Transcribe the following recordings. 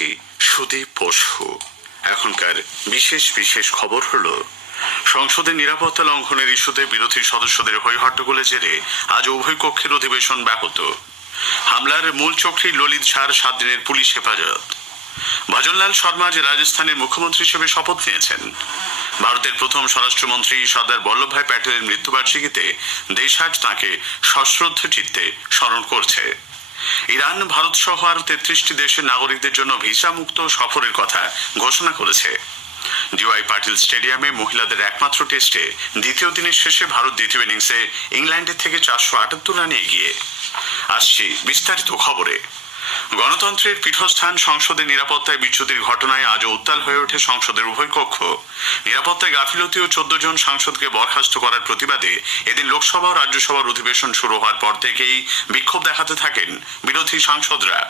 আছি সুদীপ বসু। এখনকার বিশেষ বিশেষ খবর হলো, সংসদের নিরাপত্তা লঙ্ঘনের ইস্যুতে বিরোধী সদস্যদের হইহট্টগোলের জেরে আজ উভয় কক্ষের অধিবেশন ব্যাহত। হামলার মূল চক্রী ললিত ঝাড় 7 দিনের পুলিশ হেফাজত। ভজনলাল শর্মা আজ রাজস্থানের মুখ্যমন্ত্রী হিসেবে শপথ নিয়েছেন। ভারতের প্রথম স্বরাষ্ট্রমন্ত্রী সর্দার বল্লভভাই প্যাটেলের মৃত্যুবার্ষিকীতে দেশ আজ তাঁকে সশ্রদ্ধ চিত্তে স্মরণ করছে। ইরান ভারত সহ আরো 33টি দেশের নাগরিকদের জন্য ভিসা মুক্ত সফরের কথা ঘোষণা করেছে। ডিওয়াই পাটিল স্টেডিয়ামে মহিলাদের একমাত্র টেস্টে দ্বিতীয় দিনের শেষে ভারত দ্বিতীয় ইনিংসে ইংল্যান্ডের থেকে 478 রানে এগিয়ে। আসছি বিস্তারিত খবরে। গণতন্ত্রের পীঠস্থান সংসদের নিরাপত্তায় বিচ্যুতির ঘটনায় আজও উত্তাল হয়ে ওঠে সংসদের উভয় কক্ষ। নিরাপত্তায় গাফিলতি ও 14 জন সাংসদকে বরখাস্ত করার প্রতিবাদে এদিন লোকসভা ও রাজ্যসভার অধিবেশন শুরু হওয়ার পর থেকেই বিক্ষোভ দেখাতে থাকেন বিরোধী সাংসদরা।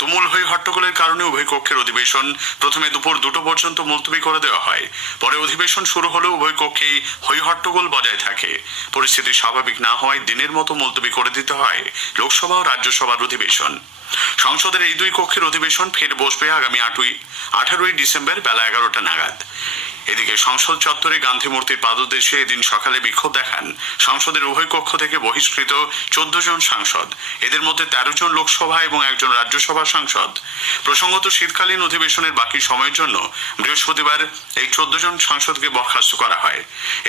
তুমুল হই হট্টগোলের কারণে উভয় কক্ষের অধিবেশন প্রথমে দুপুর 2টো পর্যন্ত মুলতবি করে দেওয়া হয়। পরে অধিবেশন শুরু হলেও উভয় কক্ষেই হই হট্টগোল বজায় থাকে। পরিস্থিতি স্বাভাবিক না হওয়ায় দিনের মতো মুলতবি করে দিতে হয় লোকসভা ও রাজ্যসভার অধিবেশন। সংসদের এই দুই কক্ষের অধিবেশন ফের বসবে আগামী 18ই ডিসেম্বর বেলা 11টা নাগাদ। এদিকে সংসদ চত্বরে গান্ধী মূর্তির পাদদেশে এদিন সকালে বিক্ষোভ দেখান সংসদের উভয় কক্ষ থেকে বহিষ্কৃত 14 জন সাংসদ। এদের মধ্যে 13 জন লোকসভা এবং 1 জন রাজ্যসভা সাংসদ। প্রসঙ্গত, শীতকালীন অধিবেশনের বাকি সময়ের জন্য বৃহস্পতিবার এই 14 জন সাংসদকে বরখাস্ত করা হয়।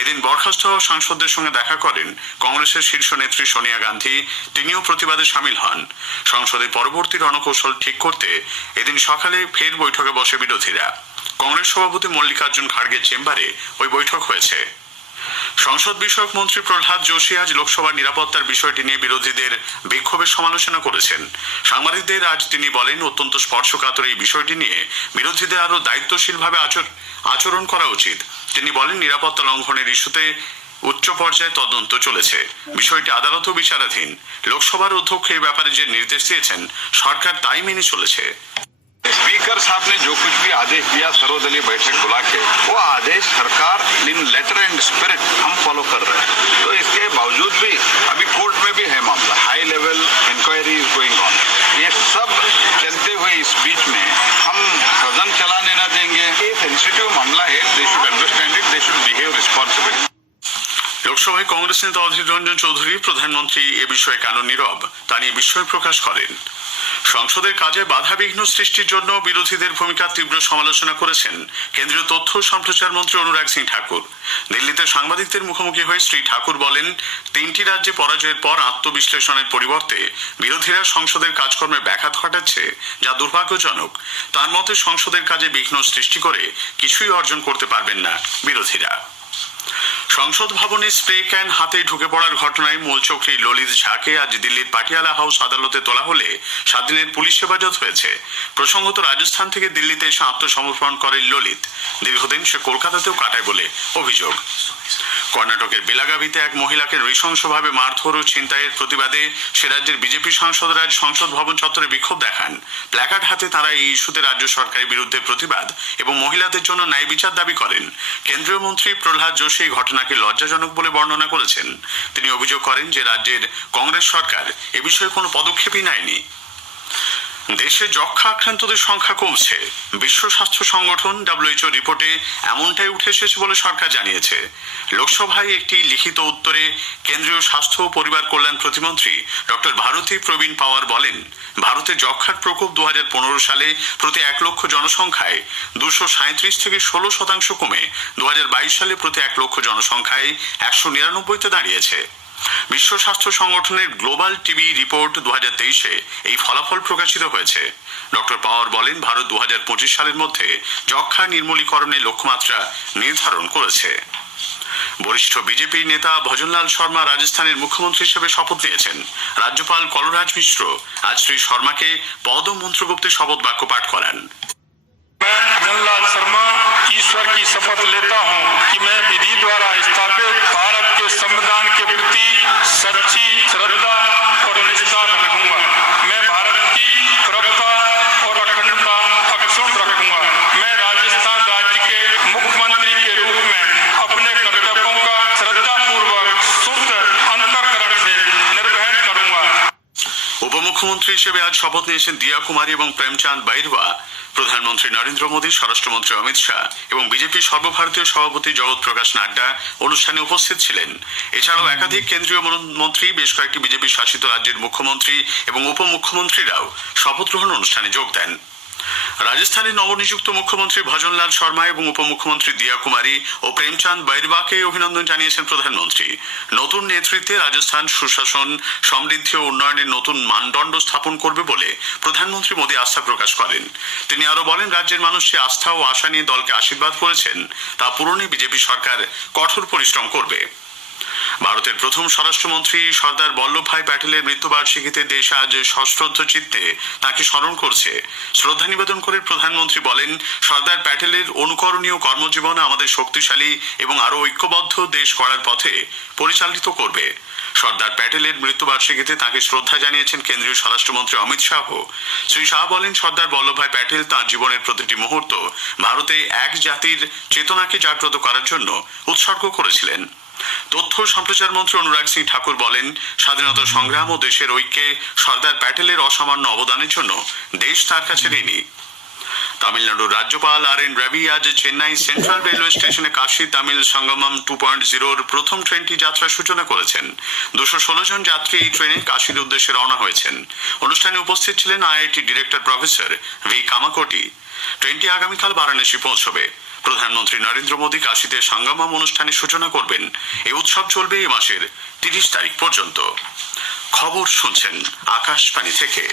এদিন বরখাস্ত হওয়া সাংসদদের সঙ্গে দেখা করেন কংগ্রেসের শীর্ষ নেত্রী সোনিয়া গান্ধী। তিনিও প্রতিবাদে সামিল হন। সংসদের পরবর্তী রণকৌশল ঠিক করতে এদিন সকালে ফের বৈঠকে বসে বিরোধীরা। কংগ্রেস সভাপতি মল্লিকার্জুন খাড়গের চেম্বারে ওই বৈঠক হয়েছে। সংসদ বিষয়ক মন্ত্রী প্রহ্লাদ যোশী আজ লোকসভার নিরাপত্তার বিষয়টি নিয়ে বিরোধীদের বিক্ষোভের সমালোচনা করেছেন। সাংবাদিকদের আজ তিনি বলেন, অত্যন্ত স্পর্শকাতর এই বিষয়টি নিয়ে বিরোধীদের আরো দায়িত্বশীলভাবে আচরণ করা উচিত। তিনি বলেন, নিরাপত্তা লঙ্ঘনের ইস্যুতে উচ্চ পর্যায়ে তদন্ত চলেছে, বিষয়টি আদালতও বিচারাধীন। লোকসভার অধ্যক্ষ এই ব্যাপারে যে নির্দেশ দিয়েছেন সরকার তাই মেনে চলেছে। स्पीकर साहब ने जो कुछ भी आदेश दिया सर्वदलीय बैठक बुला के, वो आदेश सरकार इन लेटर एंड स्पिरिट हम फॉलो कर रहे हैं। तो इसके बावजूद भी अभी कोर्ट में भी है मामला, high level inquiry is going on. ये सब चलते हुए इस बीच में हम सदन चलाने न देंगे। ये सेंसिटिव मामला है, they should understand it, they should behave responsibly. লোকসভায় কংগ্রেস নেতা অধীর রঞ্জন চৌধুরী প্রধানমন্ত্রী এ বিষয়ে কেন নীরব তা নিয়ে বিস্ময় প্রকাশ করেন। সংসদের কাজে বাধা বিঘ্ন সৃষ্টির জন্য বিরোধীদের ভূমিকা তীব্র সমালোচনা করেছেন কেন্দ্রীয় তথ্য ও সম্প্রচার মন্ত্রী অনুরাগ সিং ঠাকুর। দিল্লিতে সাংবাদিকদের মুখোমুখি হয়ে শ্রী ঠাকুর বলেন, 3টি রাজ্যে পরাজয়ের পর আত্মবিশ্লেষণের পরিবর্তে বিরোধীরা সংসদের কাজকর্মে ব্যাঘাত ঘটাচ্ছে, যা দুর্ভাগ্যজনক। তার মতে সংসদের কাজে বিঘ্ন সৃষ্টি করে কিছুই অর্জন করতে পারবেন না বিরোধীরা। সংসদ ভবনে স্প্রে ক্যান হাতে ঢুকে পড়ার ঘটনায় মূল চক্রী ললিত ঝাকে আজ দিল্লির পাটিয়ালা হাউস আদালতে তোলা হলে 7 দিনের পুলিশ হেফাজত হয়েছে। প্রসঙ্গত, রাজস্থান থেকে দিল্লিতে এসে আত্মসমর্পণ করে ললিত। দীর্ঘদিন সে কলকাতাতেও কাটায় বলে অভিযোগ। কর্ণাটকের বেলাগাভিতে এক মহিলাকে নৃশংসভাবে মারধর ও ছিনতাইয়ের প্রতিবাদে সে রাজ্যের বিজেপি সাংসদরা আজ সংসদ ভবন চত্বরে বিক্ষোভ দেখান। প্ল্যাকার্ড হাতে তারা এই ইস্যুতে রাজ্য সরকারের বিরুদ্ধে প্রতিবাদ এবং মহিলাদের জন্য ন্যায় বিচার দাবি করেন। কেন্দ্রীয় মন্ত্রী প্রহ্লাদ যোশী এই ঘটনাকে লজ্জাজনক বলে বর্ণনা করেছেন। তিনি অভিযোগ করেন যে রাজ্যের কংগ্রেস সরকার এ বিষয়ে কোনো পদক্ষেপই নেয়নি। দেশে যক্ষ্মা আক্রান্তদের সংখ্যা কমছে। বিশ্ব স্বাস্থ্য সংগঠন WHO রিপোর্টে এমনটাই উঠে এসেছে বলে সরকার জানিয়েছে। লোকসভায় একটি লিখিত উত্তরে কেন্দ্রীয় স্বাস্থ্য ও পরিবার কল্যাণ প্রতিমন্ত্রী ডক্টর ভারতী প্রবীণ পাওয়ার বলেন, ভারতে যক্ষ্মার প্রকোপ 2015 সালে প্রতি 1 লক্ষ জনসংখ্যায় 237 থেকে 16% কমে 2022 সালে প্রতি 1 লক্ষ জনসংখ্যায় 199-তে দাঁড়িয়েছে। বিশ্ব স্বাস্থ্য সংগঠনের গ্লোবাল টিবি রিপোর্ট 2023-এ এই ফলাফল প্রকাশিত হয়েছে। ডক্টর পাওয়ার বলেন, ভারত 2025 সালের মধ্যে যক্ষ্মা নির্মূলীকরণের লক্ষ্যমাত্রা নির্ধারণ করেছে। বরিষ্ঠ বিজেপি নেতা ভজনলাল শর্মা রাজস্থানের মুখ্যমন্ত্রী হিসেবে শপথ নিয়েছেন। রাজ্যপাল কলরাজ মিশ্র আজ শ্রী শর্মাকে পদ ও মন্ত্রগুপ্তে শপথ বাক্য পাঠ করান। भजनलाल शर्मा ईश्वर की शपथ लेता हूं कि मैं विधि द्वारा स्थापित भारत के संविधान के प्रति सच्ची श्रद्धा और निष्ठा रखूंगा। मैं भारत की सुरक्षा और अखंडता अक्षुण्ण रखूंगा। मैं राजस्थान राज्य के मुख्यमंत्री के रूप में अपने कर्तव्यों का श्रद्धापूर्वक शुद्ध अंतःकरण से निर्वहन करूंगा। উপমুখ্যমন্ত্রী হিসেবে আজ শপথ নিয়েছেন দিয়া কুমারী এবং প্রেমচাঁদ বাইরওয়া। প্রধানমন্ত্রী নরেন্দ্র মোদী, স্বরাষ্ট্রমন্ত্রী অমিত শাহ এবং বিজেপির সর্বভারতীয় সভাপতি জগৎ প্রকাশ নাড্ডা অনুষ্ঠানে উপস্থিত ছিলেন। এছাড়াও একাধিক কেন্দ্রীয় মন্ত্রী, বেশ কয়েকটি বিজেপি শাসিত রাজ্যের মুখ্যমন্ত্রী এবং উপমুখ্যমন্ত্রীরাও শপথ গ্রহণ অনুষ্ঠানে যোগ দেন। রাজস্থানের নবনিযুক্ত মুখ্যমন্ত্রী ভজনলাল শর্মা এবং উপমুখ্যমন্ত্রী দিয়া কুমারী ও প্রেমচাঁদ বাইরওয়াকে অভিনন্দন জানিয়েছেন প্রধানমন্ত্রী। নতুন নেতৃত্বে রাজস্থান সুশাসন, সমৃদ্ধি ও উন্নয়নের নতুন মানদণ্ড স্থাপন করবে বলে প্রধানমন্ত্রী মোদী আস্থা প্রকাশ করেন। তিনি আরো বলেন, রাজ্যের মানুষ যে আস্থা ও আশা নিয়ে দলকে আশীর্বাদ করেছেন তা পূরণে বিজেপি সরকার কঠোর পরিশ্রম করবে। ভারতের প্রথম স্বরাষ্ট্রমন্ত্রী সর্দার বল্লভভাই প্যাটেলের মৃত্যুবার্ষিকীতে দেশ আজ সশ্রদ্ধ চিত্তে তাকে স্মরণ করছে। শ্রদ্ধা নিবেদন করে প্রধানমন্ত্রী বলেন, সর্দার প্যাটেলের অনুকরণীয় কর্মজীবন আমাদের শক্তিশালী এবং আরো ঐক্যবদ্ধ দেশ গড়ার পথে পরিচালিত করবে। সর্দার প্যাটেলের মৃত্যুবার্ষিকীতে তাকে শ্রদ্ধা জানিয়েছেন কেন্দ্রীয় স্বরাষ্ট্রমন্ত্রী অমিত শাহ। শ্রী শাহ বলেন, সর্দার বল্লভভাই প্যাটেল তাঁর জীবনের প্রতিটি মুহূর্ত ভারতে এক জাতির চেতনাকে জাগ্রত করার জন্য উৎসর্গ করেছিলেন। তথ্য সম্প্রচার মন্ত্রী অনুরাগ সিং ঠাকুর বলেন, স্বাধীনতা সংগ্রাম ও দেশের ঐক্যে সর্দার প্যাটেলের অসামান্য অবদানের জন্য দেশ তার কাছে ঋণী। তামিলনাড়ুর রাজ্যপাল আর.এন. রবি আজ চেন্নাই সেন্ট্রাল রেলওয়ে স্টেশনে কাশী তামিল সঙ্গমম 2.0-র প্রথম ট্রেনটি যাত্রার সূচনা করেছেন। 216 জন যাত্রী এই ট্রেনে কাশীর উদ্দেশ্যে রওনা হয়েছেন। অনুষ্ঠানে উপস্থিত ছিলেন আইআইটি ডিরেক্টর প্রফেসর ভি কামাকোটি। ট্রেনটি আগামীকাল বারাণসী পৌঁছবে। প্রধানমন্ত্রী নরেন্দ্র মোদী কাশীতে সঙ্গমম অনুষ্ঠানের সূচনা করবেন। এই উৎসব চলবে এই মাসের 30 তারিখ পর্যন্ত। খবর শুনছেন আকাশবাণী থেকে।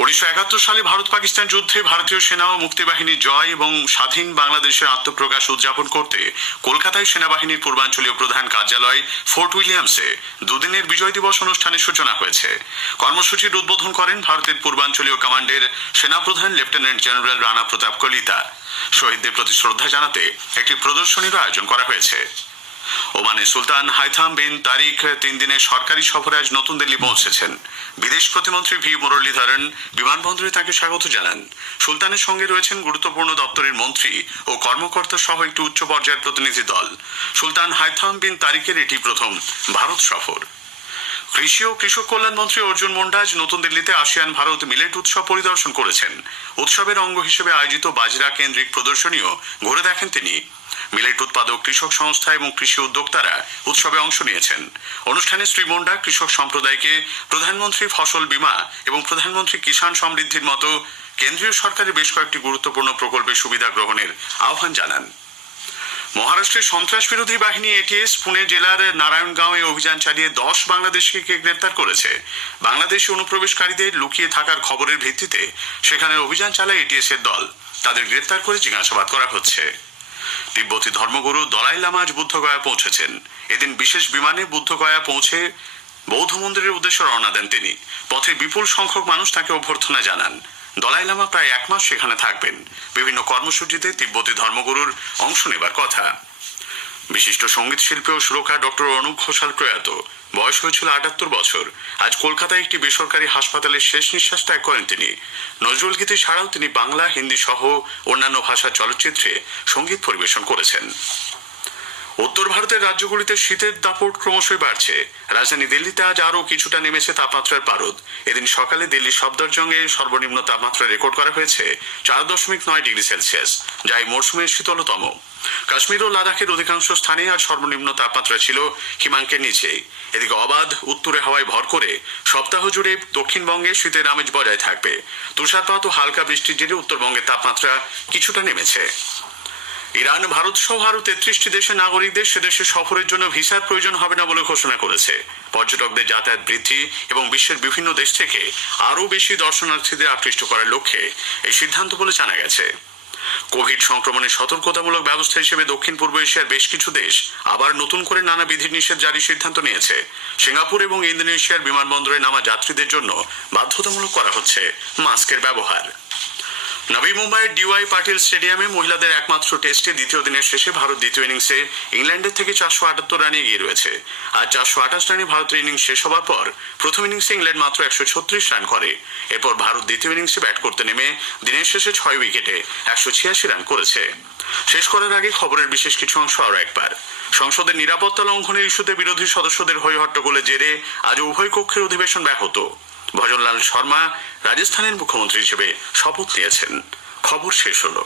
1971 সালে ভারত পাকিস্তান যুদ্ধে ভারতীয় সেনা ও মুক্তিবাহিনীর জয় এবং স্বাধীন বাংলাদেশের আত্মপ্রকাশ উদযাপন করতে কলকাতায় সেনাবাহিনীর পূর্বাঞ্চলীয় প্রধান কার্যালয় ফোর্ট উইলিয়ামসে দুদিনের বিজয় দিবস অনুষ্ঠানের সূচনা হয়েছে। কর্মসূচির উদ্বোধন করেন ভারতের পূর্বাঞ্চলীয় কমান্ডের সেনাপ্রধান লেফটেন্যান্ট জেনারেল রানা প্রতাপ কলিতা। শহীদদের প্রতি শ্রদ্ধা জানাতে একটি প্রদর্শনীর আয়োজন করা হয়েছে। ওমানে সুলতান হাইথাম বিন তারিক 3 দিনের সরকারি সফরে আজ নতুন দিল্লি পৌঁছেছেন। বিদেশ প্রতিমন্ত্রী ভি মুরলীধরন বিমানবন্দরে তাকে স্বাগত জানান। সুলতানের সঙ্গে রয়েছেন গুরুত্বপূর্ণ দপ্তরের মন্ত্রী ও কর্মকর্তা সহ একটি উচ্চ পর্যায়ের প্রতিনিধি দল। সুলতান হাইথাম বিন তারিকের এটি প্রথম ভারত সফর। কৃষি ও কৃষক কল্যাণ মন্ত্রী অর্জুন মুন্ডা আজ নতুন দিল্লিতে আসিয়ান ভারত মিলেট উৎসব পরিদর্শন করেছেন। উৎসবের অঙ্গ হিসেবে আয়োজিত বাজরা কেন্দ্রিক প্রদর্শনীও ঘুরে দেখেন তিনি। মিলেট উৎপাদক কৃষক সংস্থা এবং কৃষি উদ্যোক্তারা উৎসবে অংশ নিয়েছেন। অনুষ্ঠানে শ্রী মুন্ডা কৃষক সম্প্রদায়কে প্রধানমন্ত্রী ফসল বীমা এবং প্রধানমন্ত্রী কিষাণ সমৃদ্ধির মতো কেন্দ্রীয় সরকারের বেশ কয়েকটি গুরুত্বপূর্ণ প্রকল্পের সুবিধা গ্রহণের আহ্বান জানান। মহারাষ্ট্রের সন্ত্রাস বিরোধী বাহিনী এটিএস পুনে জেলার নারায়ণগাঁওয়ে অভিযান চালিয়ে 10 বাংলাদেশিকে গ্রেপ্তার করেছে। বাংলাদেশি অনুপ্রবেশকারীদের লুকিয়ে থাকার খবরের ভিত্তিতে সেখানে অভিযান চালায় এটিএস এর দল। তাদের গ্রেপ্তার করে জিজ্ঞাসাবাদ করা হচ্ছে। তিব্বতী ধর্মগুরু দলাই লামা আজ বুদ্ধগয়া পৌঁছেছেন। এদিন বিশেষ বিমানে বুদ্ধগয়া পৌঁছে বৌদ্ধ মন্দিরের উদ্দেশ্যে রওনা দেন তিনি। পথে বিপুল সংখ্যক মানুষ তাকে অভ্যর্থনা জানান। দলাই লামা প্রায় 1 মাস সেখানে থাকবেন। বিভিন্ন কর্মসূচিতে তিব্বতী ধর্মগুরুর অংশ নেবার কথা। বিশিষ্ট সঙ্গীত শিল্পী ও সুরকার ডক্টর অনুপ ঘোষাল প্রয়াত। বয়স হয়েছিল 78 বছর। আজ কলকাতায় একটি বেসরকারি হাসপাতালে শেষ নিঃশ্বাস ত্যাগ করেন তিনি। নজরুল গীতি ছাড়াও তিনি বাংলা, হিন্দি সহ অন্যান্য ভাষার চলচ্চিত্রে সঙ্গীত পরিবেশন করেছেন। উত্তর ভারতের রাজ্যগুলিতে শীতের দাপট ক্রমশই বাড়ছে। রাজধানী দিল্লিতে আজ আরও কিছুটা নেমেছে তাপমাত্রার পারদ। এদিন সকালে দিল্লির সফদরজংয়ে সর্বনিম্ন তাপমাত্রা রেকর্ড করা হয়েছে 4.9 ডিগ্রি সেলসিয়াস, যা এই মরশুমের শীতলতম। কাশ্মীর ও লাদাখের অধিকাংশ স্থানে আজ সর্বনিম্ন তাপমাত্রা ছিল হিমাঙ্কের নিচে। এদিকে অবাধ উত্তরে হাওয়ায় ভর করে সপ্তাহ জুড়ে দক্ষিণবঙ্গে শীতের আমেজ বজায় থাকবে। তুষারপাত ও হালকা বৃষ্টির জেরে উত্তরবঙ্গের তাপমাত্রা কিছুটা নেমেছে। ইরান ভারত সহ আরো 33টি দেশের নাগরিকদের সে দেশে সফরের জন্য ভিসার প্রয়োজন হবে না বলে ঘোষণা করেছে। পর্যটকদের যাতায়াত বৃদ্ধি এবং বিশ্বের বিভিন্ন দেশ থেকে আরও বেশি দর্শনার্থীদের আকৃষ্ট করার লক্ষ্যে এই সিদ্ধান্ত বলে জানা গেছে। কোভিড সংক্রমণের সতর্কতামূলক ব্যবস্থা হিসেবে দক্ষিণ পূর্ব এশিয়ার বেশ কিছু দেশ আবার নতুন করে নানা বিধিনিষেধ জারির সিদ্ধান্ত নিয়েছে। সিঙ্গাপুর এবং ইন্দোনেশিয়ার বিমানবন্দরে নামা যাত্রীদের জন্য বাধ্যতামূলক করা হচ্ছে মাস্কের ব্যবহার। নবী মুম্বাইয়ের ডিওয়াই পাটিল স্টেডিয়ামে মহিলাদের একমাত্র টেস্টে দ্বিতীয় দিনের শেষে ভারত দ্বিতীয় ইনিংসে ইংল্যান্ডের থেকে 478 রানে এগিয়ে রয়েছে। আর 428 রানে ভারতের ইনিংস শেষ হবার পর প্রথম ইনিংসে ইংল্যান্ড মাত্র 136 রান করে। এরপর ভারত দ্বিতীয় ইনিংসে ব্যাট করতে নেমে দিনের শেষে 6 উইকেটে 186 রান করেছে। শেষ করার আগে খবরের বিশেষ কিছু অংশ আরও একবার। সংসদের নিরাপত্তা লঙ্ঘনের ইস্যুতে বিরোধী সদস্যদের হই হট্টগোলের জেরে আজ উভয় কক্ষের অধিবেশন ব্যাহত। ভজনলাল শর্মা রাজস্থানের মুখ্যমন্ত্রী হিসেবে শপথ নিয়েছেন। খবর শেষ হলো।